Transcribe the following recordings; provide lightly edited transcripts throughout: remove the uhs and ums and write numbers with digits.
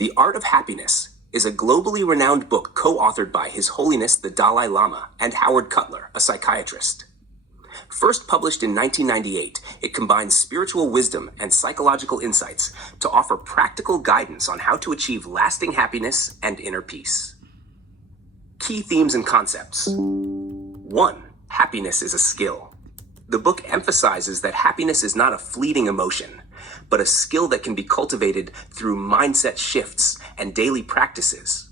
The Art of Happiness is a globally renowned book co-authored by His Holiness the Dalai Lama and Howard Cutler, a psychiatrist. First published in 1998, it combines spiritual wisdom and psychological insights to offer practical guidance on how to achieve lasting happiness and inner peace. Key themes and concepts. 1. Happiness is a skill. The book emphasizes that happiness is not a fleeting emotion, but a skill that can be cultivated through mindset shifts and daily practices.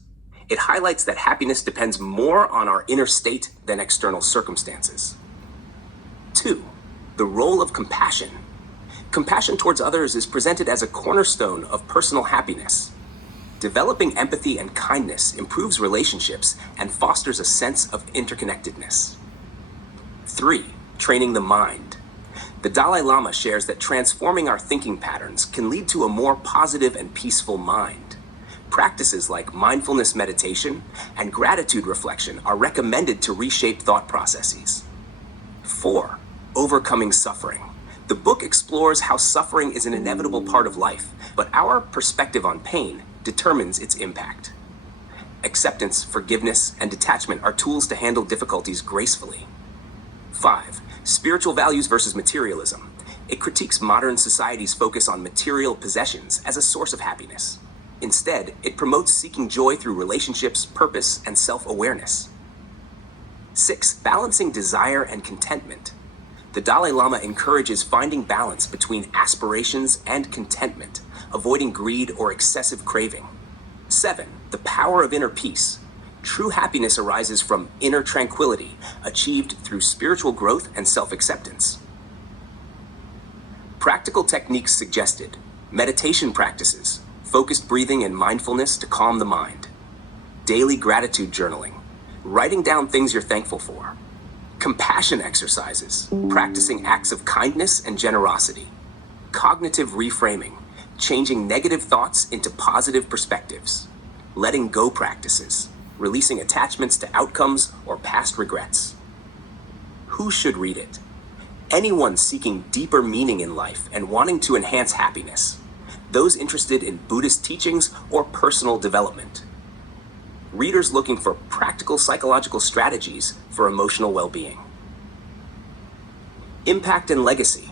It highlights that happiness depends more on our inner state than external circumstances. 2. The role of compassion. Compassion towards others is presented as a cornerstone of personal happiness. Developing empathy and kindness improves relationships and fosters a sense of interconnectedness. 3. Training the mind. The Dalai Lama shares that transforming our thinking patterns can lead to a more positive and peaceful mind. Practices like mindfulness meditation and gratitude reflection are recommended to reshape thought processes. 4. Overcoming suffering. The book explores how suffering is an inevitable part of life, but our perspective on pain determines its impact. Acceptance, forgiveness, and detachment are tools to handle difficulties gracefully. 5. Spiritual values versus materialism. It critiques modern society's focus on material possessions as a source of happiness. Instead, it promotes seeking joy through relationships, purpose, and self-awareness. 6. Balancing desire and contentment. The Dalai Lama encourages finding balance between aspirations and contentment, avoiding greed or excessive craving. 7. The power of inner peace. True happiness arises from inner tranquility, achieved through spiritual growth and self-acceptance. Practical techniques suggested. Meditation practices, focused breathing and mindfulness to calm the mind. Daily gratitude journaling, writing down things you're thankful for. Compassion exercises, practicing acts of kindness and generosity. Cognitive reframing, changing negative thoughts into positive perspectives. Letting go practices, releasing attachments to outcomes or past regrets. Who should read it? Anyone seeking deeper meaning in life and wanting to enhance happiness. Those interested in Buddhist teachings or personal development. Readers looking for practical psychological strategies for emotional well-being. Impact and legacy.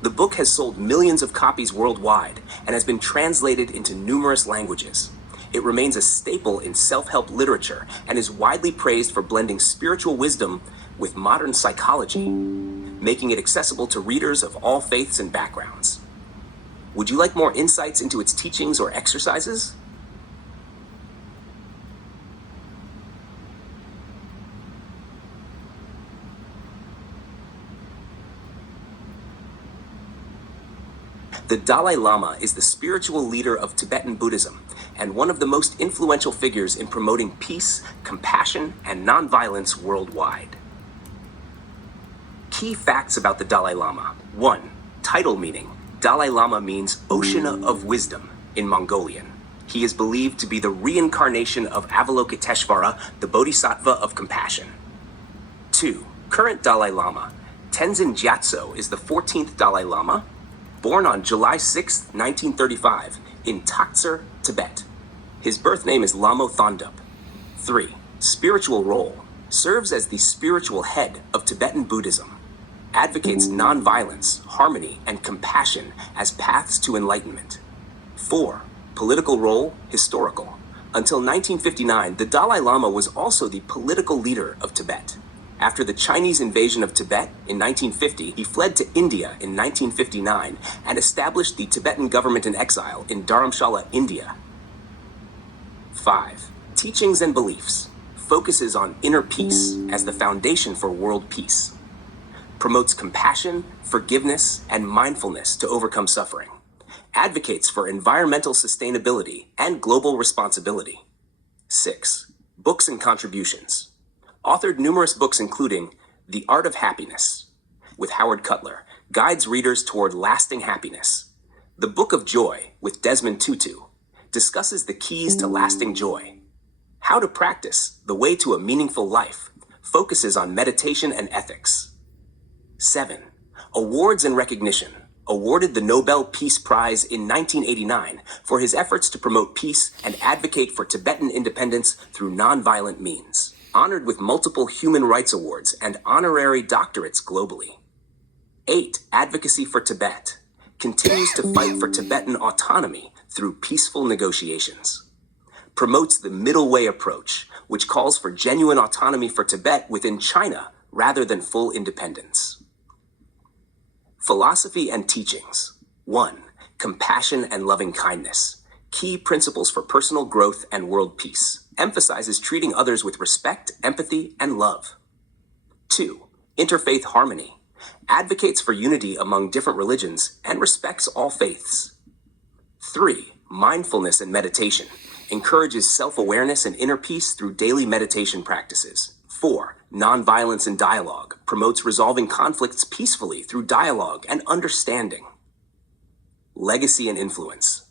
The book has sold millions of copies worldwide and has been translated into numerous languages. It remains a staple in self-help literature and is widely praised for blending spiritual wisdom with modern psychology, making it accessible to readers of all faiths and backgrounds. Would you like more insights into its teachings or exercises? The Dalai Lama is the spiritual leader of Tibetan Buddhism and one of the most influential figures in promoting peace, compassion, and nonviolence worldwide. Key facts about the Dalai Lama. 1. Title meaning. Dalai Lama means Ocean of Wisdom in Mongolian. He is believed to be the reincarnation of Avalokiteshvara, the Bodhisattva of compassion. 2. Current Dalai Lama. Tenzin Gyatso is the 14th Dalai Lama, born on July 6, 1935, in Taktser, Tibet. His birth name is Lamo Thondup. 3. Spiritual role. Serves as the spiritual head of Tibetan Buddhism. Advocates nonviolence, harmony, and compassion as paths to enlightenment. 4. Political role, historical. Until 1959, the Dalai Lama was also the political leader of Tibet. After the Chinese invasion of Tibet in 1950, he fled to India in 1959 and established the Tibetan government in exile in Dharamshala, India. 5. Teachings and beliefs. Focuses on inner peace as the foundation for world peace. Promotes compassion, forgiveness, and mindfulness to overcome suffering. Advocates for environmental sustainability and global responsibility. 6. Books and contributions. Authored numerous books including The Art of Happiness, with Howard Cutler, guides readers toward lasting happiness. The Book of Joy, with Desmond Tutu, discusses the keys to lasting joy. How to Practice, The Way to a Meaningful Life, focuses on meditation and ethics. 7. Awards and recognition. awarded the Nobel Peace Prize in 1989 for his efforts to promote peace and advocate for Tibetan independence through nonviolent means. Honored with multiple human rights awards and honorary doctorates globally. 8. Advocacy for Tibet. Continues to fight for Tibetan autonomy through peaceful negotiations. Promotes the middle way approach, which calls for genuine autonomy for Tibet within China rather than full independence. Philosophy and teachings. 1. Compassion and loving kindness. Key principles for personal growth and world peace. Emphasizes treating others with respect, empathy, and love. 2. Interfaith harmony. Advocates for unity among different religions and respects all faiths. 3. Mindfulness and meditation. Encourages self-awareness and inner peace through daily meditation practices. 4. Nonviolence and dialogue. Promotes resolving conflicts peacefully through dialogue and understanding. Legacy and influence.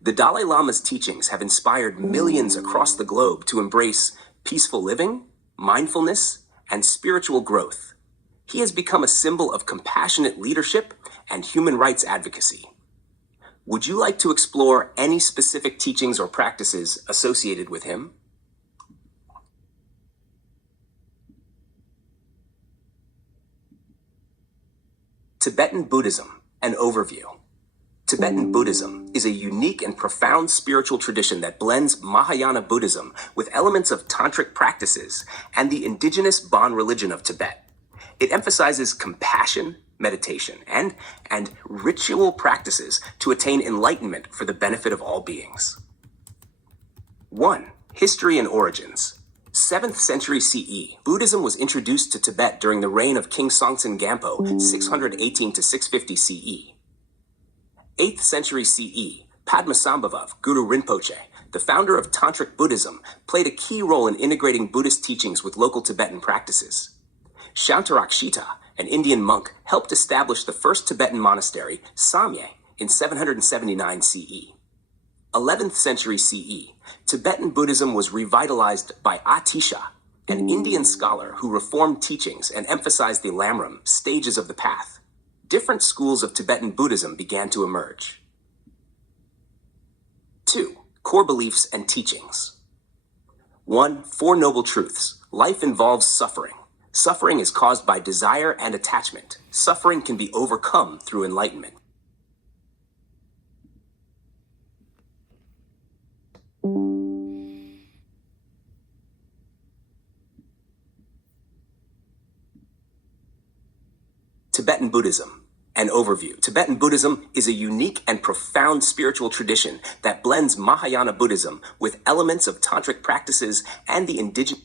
The Dalai Lama's teachings have inspired millions across the globe to embrace peaceful living, mindfulness, and spiritual growth. He has become a symbol of compassionate leadership and human rights advocacy. Would you like to explore any specific teachings or practices associated with him? Tibetan Buddhism, an overview. Tibetan Buddhism is a unique and profound spiritual tradition that blends Mahayana Buddhism with elements of tantric practices and the indigenous Bon religion of Tibet. It emphasizes compassion, meditation, and ritual practices to attain enlightenment for the benefit of all beings. 1. History and origins. 7th century CE, Buddhism was introduced to Tibet during the reign of King Songtsen Gampo, 618 to 650 CE. 8th century CE, Padmasambhava Guru Rinpoche, the founder of Tantric Buddhism, played a key role in integrating Buddhist teachings with local Tibetan practices. Shantarakshita, an Indian monk, helped establish the first Tibetan monastery, Samye, in 779 CE. 11th century CE, Tibetan Buddhism was revitalized by Atisha, an Indian scholar who reformed teachings and emphasized the Lamrim, stages of the path. Different schools of Tibetan Buddhism began to emerge. 2. Core beliefs and teachings. 1. Four Noble Truths. Life involves suffering. Suffering is caused by desire and attachment. Suffering can be overcome through enlightenment. Tibetan Buddhism, an overview. Tibetan Buddhism is a unique and profound spiritual tradition that blends Mahayana Buddhism with elements of tantric practices and the indigenous